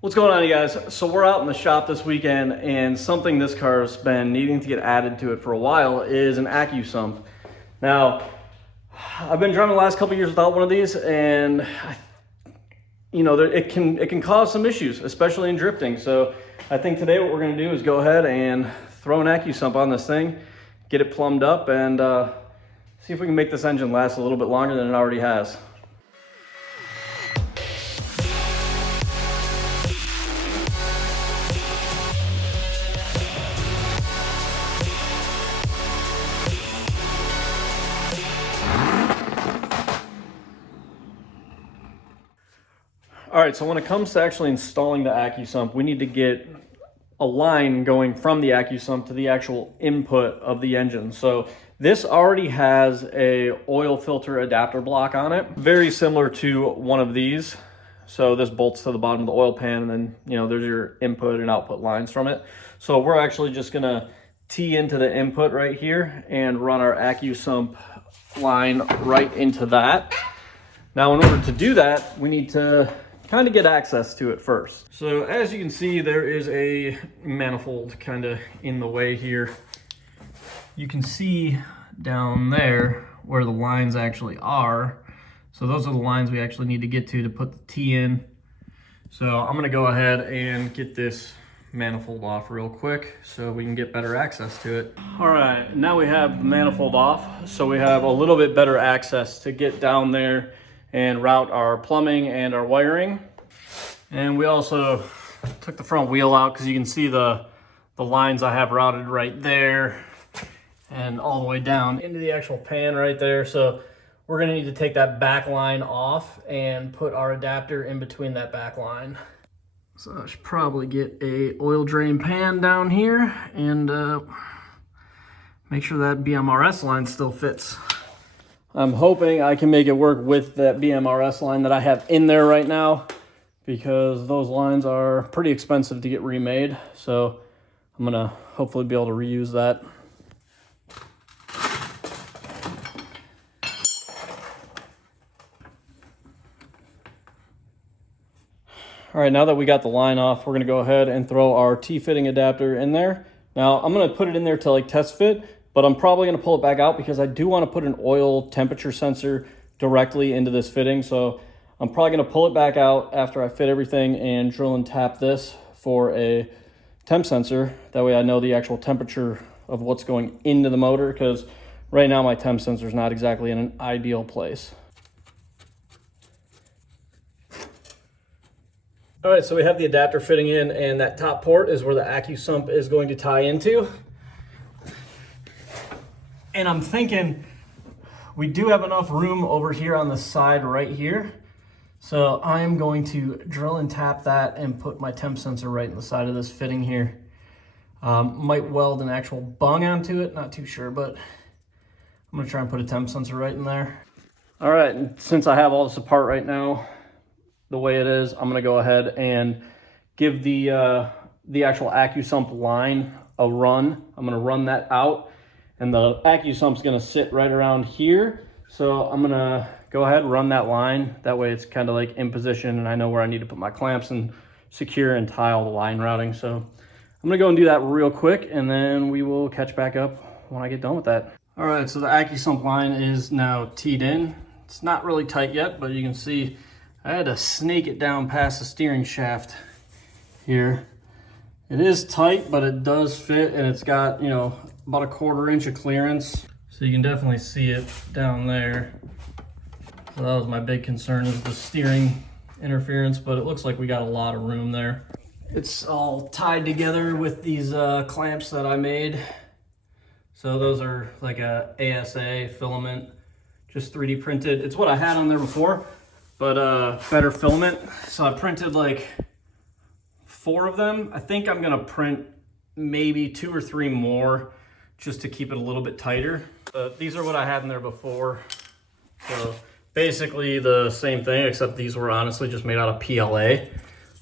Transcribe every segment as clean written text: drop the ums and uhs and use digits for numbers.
What's going on, you guys? So we're out in the shop this weekend, and something this car's been needing to get added to it for a while is an Accusump. Now, I've been driving the last couple years without one of these, and it can cause some issues, especially in drifting. So I think today what we're going to do is go ahead and throw an Accusump on this thing, get it plumbed up, and see if we can make this engine last a little bit longer than it already has. All right, so when it comes to actually installing the Accusump, we need to get a line going from the Accusump to the actual input of the engine. So this already has a oil filter adapter block on it, very similar to one of these. So this bolts to the bottom of the oil pan, and then there's your input and output lines from it. So we're actually just gonna tee into the input right here and run our Accusump line right into that. Now, in order to do that, we need to kind of get access to it first. So as you can see, there is a manifold kind of in the way here. You can see down there where the lines actually are. So those are the lines we actually need to get to put the T in. So I'm gonna go ahead and get this manifold off real quick so we can get better access to it. All right, now we have the manifold off, so we have a little bit better access to get down there and route our plumbing and our wiring. And we also took the front wheel out because you can see the lines I have routed right there and all the way down into the actual pan right there. So we're gonna need to take that back line off and put our adapter in between that back line. So I should probably get a oil drain pan down here and make sure that BMRS line still fits. I'm hoping I can make it work with that BMRS line that I have in there right now, because those lines are pretty expensive to get remade. So I'm gonna hopefully be able to reuse that. All right, now that we got the line off, we're gonna go ahead and throw our T-fitting adapter in there. Now I'm gonna put it in there to test fit, but I'm probably gonna pull it back out because I do wanna put an oil temperature sensor directly into this fitting. So I'm probably gonna pull it back out after I fit everything and drill and tap this for a temp sensor. That way I know the actual temperature of what's going into the motor, because right now my temp sensor is not exactly in an ideal place. All right, so we have the adapter fitting in, and that top port is where the Accusump is going to tie into. And I'm thinking we do have enough room over here on the side right here. So I am going to drill and tap that and put my temp sensor right in the side of this fitting here. Might weld an actual bung onto it, not too sure, but I'm gonna try and put a temp sensor right in there. All right, and since I have all this apart right now, the way it is, I'm gonna go ahead and give the actual Accusump line a run. I'm gonna run that out, and the Accusump's gonna sit right around here. So I'm gonna go ahead and run that line. That way it's kind of in position, and I know where I need to put my clamps and secure and tile the line routing. So I'm gonna go and do that real quick, and then we will catch back up when I get done with that. All right, so the Accusump line is now teed in. It's not really tight yet, but you can see I had to snake it down past the steering shaft here. It is tight, but it does fit, and it's got, about 1/4 inch of clearance. So you can definitely see it down there. So that was my big concern, is the steering interference, but it looks like we got a lot of room there. It's all tied together with these clamps that I made. So those are like a ASA filament, just 3D printed. It's what I had on there before, but better filament. So I printed 4 of them. I think I'm gonna print maybe 2 or 3 more just to keep it a little bit tighter. These are what I had in there before. So basically the same thing, except these were honestly just made out of PLA.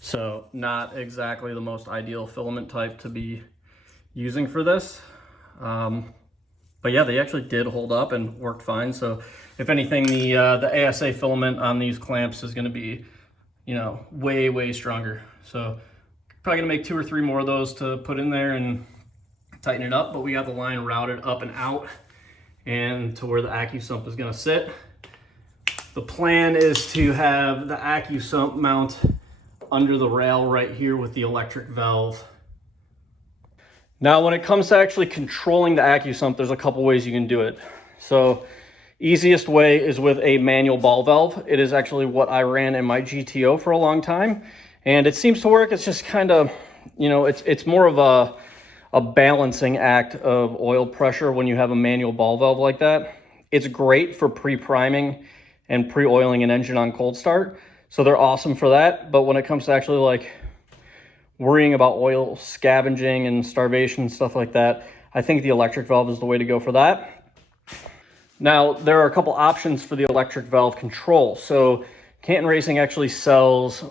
So not exactly the most ideal filament type to be using for this. But yeah, they actually did hold up and worked fine. So if anything, the ASA filament on these clamps is gonna be you know, way, way stronger. So probably gonna make 2 or 3 more of those to put in there and tighten it up, but we got the line routed up and out and to where the Accusump is gonna sit. The plan is to have the Accusump mount under the rail right here with the electric valve. Now, when it comes to actually controlling the Accusump, there's a couple ways you can do it. So, easiest way is with a manual ball valve. It is actually what I ran in my GTO for a long time, and it seems to work. It's just kind of, you know, it's more of a balancing act of oil pressure when you have a manual ball valve like that. It's great for pre-priming and pre-oiling an engine on cold start, so they're awesome for that. But when it comes to actually like worrying about oil scavenging and starvation and stuff like that, I think the electric valve is the way to go for that. Now, there are a couple options for the electric valve control. So Canton Racing actually sells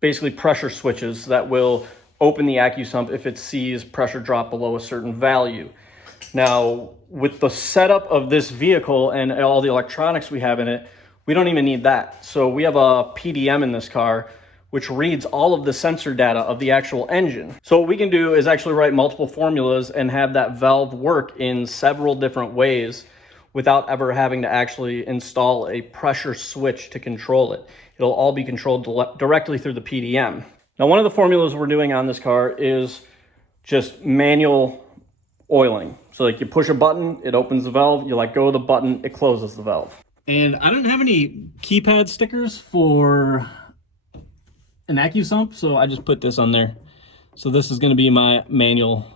basically pressure switches that will open the Accusump if it sees pressure drop below a certain value. Now, with the setup of this vehicle and all the electronics we have in it, we don't even need that. So we have a PDM in this car, which reads all of the sensor data of the actual engine. So what we can do is actually write multiple formulas and have that valve work in several different ways without ever having to actually install a pressure switch to control it. It'll all be controlled directly through the PDM. Now, one of the formulas we're doing on this car is just manual oiling. So like you push a button, it opens the valve, you let go of the button, it closes the valve. And I didn't have any keypad stickers for an Accusump, so I just put this on there. So this is gonna be my manual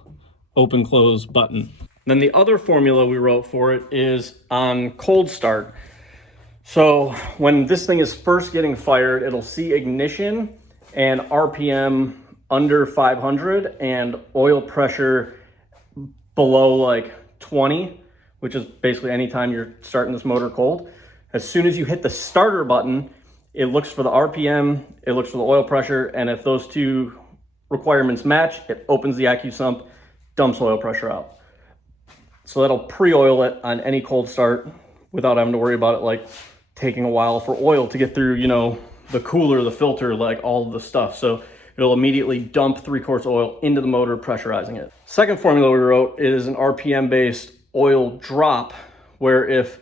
open close button. Then the other formula we wrote for it is on cold start. So when this thing is first getting fired, it'll see ignition and RPM under 500 and oil pressure below like 20, which is basically anytime you're starting this motor cold. As soon as you hit the starter button, it looks for the RPM, it looks for the oil pressure, and if those two requirements match, it opens the Accusump, dumps oil pressure out. So that'll pre-oil it on any cold start without having to worry about it like taking a while for oil to get through, you know, the cooler, the filter, like all of the stuff. So it'll immediately dump 3/4 oil into the motor, pressurizing it. Second formula we wrote is an RPM based oil drop, where if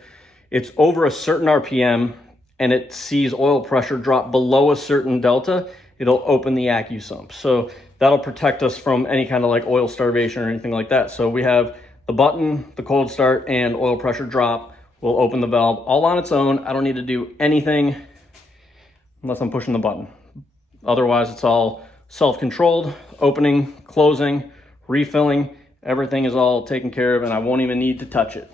it's over a certain RPM and it sees oil pressure drop below a certain delta, it'll open the Accusump. So that'll protect us from any kind of like oil starvation or anything like that. So we have the button, the cold start, and oil pressure drop will open the valve all on its own. I don't need to do anything unless I'm pushing the button. Otherwise, it's all self-controlled, opening, closing, refilling, everything is all taken care of and I won't even need to touch it.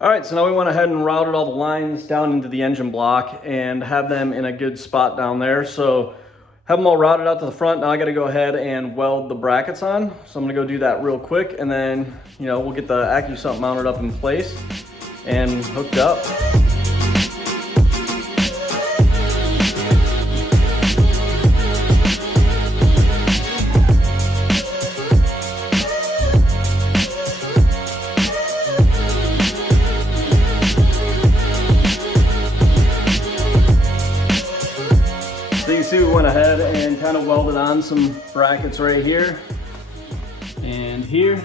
All right, so now we went ahead and routed all the lines down into the engine block and have them in a good spot down there. So have them all routed out to the front. Now I gotta go ahead and weld the brackets on. So I'm gonna go do that real quick and then, you know, we'll get the Accusump mounted up in place and hooked up. We went ahead and kind of welded on some brackets right here and here,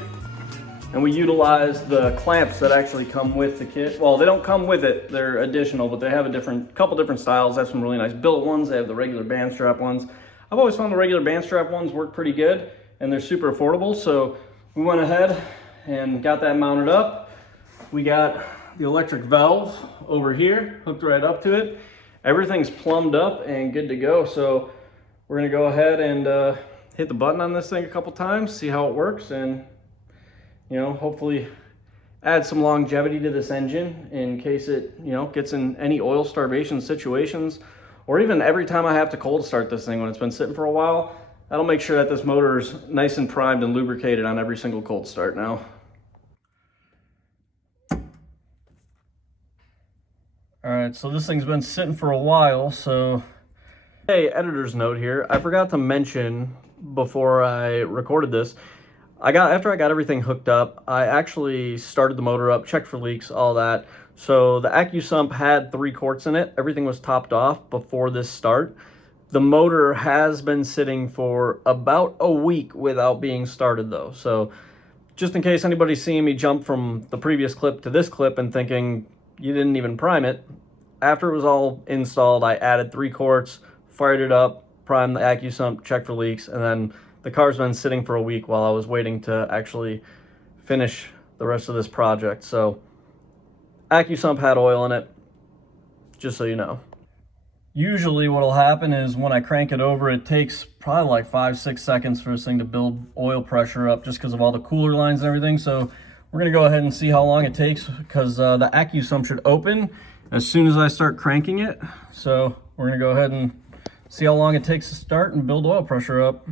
and we utilized the clamps that actually come with the kit. Well, they don't come with it, they're additional, but they have a couple different styles. They have some really nice billet ones, they have the regular band strap ones. I've always found the regular band strap ones work pretty good and they're super affordable, so we went ahead and got that mounted up. We got the electric valve over here hooked right up to it. Everything's plumbed up and good to go. So we're gonna go ahead and hit the button on this thing a couple times, see how it works, and you know, hopefully add some longevity to this engine in case it, you know, gets in any oil starvation situations, or even every time I have to cold start this thing when it's been sitting for a while. That'll make sure that this motor is nice and primed and lubricated on every single cold start now. All right, so this thing's been sitting for a while, so... Hey, editor's note here. I forgot to mention before I recorded this, after I got everything hooked up, I actually started the motor up, checked for leaks, all that. So the Accusump had 3 quarts in it. Everything was topped off before this start. The motor has been sitting for about a week without being started though. So just in case anybody's seeing me jump from the previous clip to this clip and thinking you didn't even prime it, after it was all installed, I added 3 quarts, fired it up, primed the Accusump, checked for leaks, and then the car's been sitting for a week while I was waiting to actually finish the rest of this project. So Accusump had oil in it, just so you know. Usually what'll happen is when I crank it over, it takes probably like 5-6 seconds for this thing to build oil pressure up just because of all the cooler lines and everything. So we're gonna go ahead and see how long it takes, because the Accusump should open as soon as I start cranking it. So we're gonna go ahead and see how long it takes to start and build oil pressure up.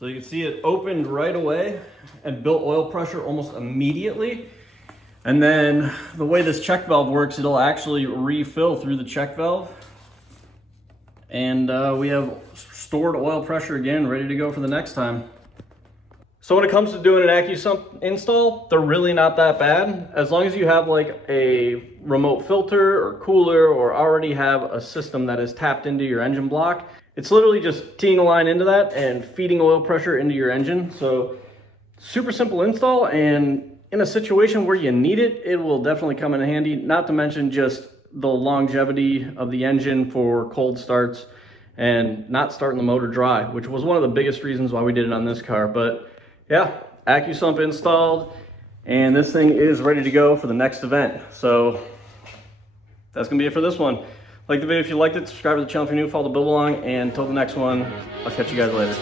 So you can see it opened right away and built oil pressure almost immediately. And then the way this check valve works, it'll actually refill through the check valve. And we have stored oil pressure again, ready to go for the next time. So when it comes to doing an Accusump install, they're really not that bad. As long as you have like a remote filter or cooler, or already have a system that is tapped into your engine block. It's literally just teeing a line into that and feeding oil pressure into your engine. So super simple install, and in a situation where you need it, it will definitely come in handy. Not to mention just the longevity of the engine for cold starts and not starting the motor dry, which was one of the biggest reasons why we did it on this car. But yeah, Accusump installed, and this thing is ready to go for the next event. So that's gonna be it for this one. Like the video if you liked it, subscribe to the channel if you're new, follow the build along, and until the next one, I'll catch you guys later.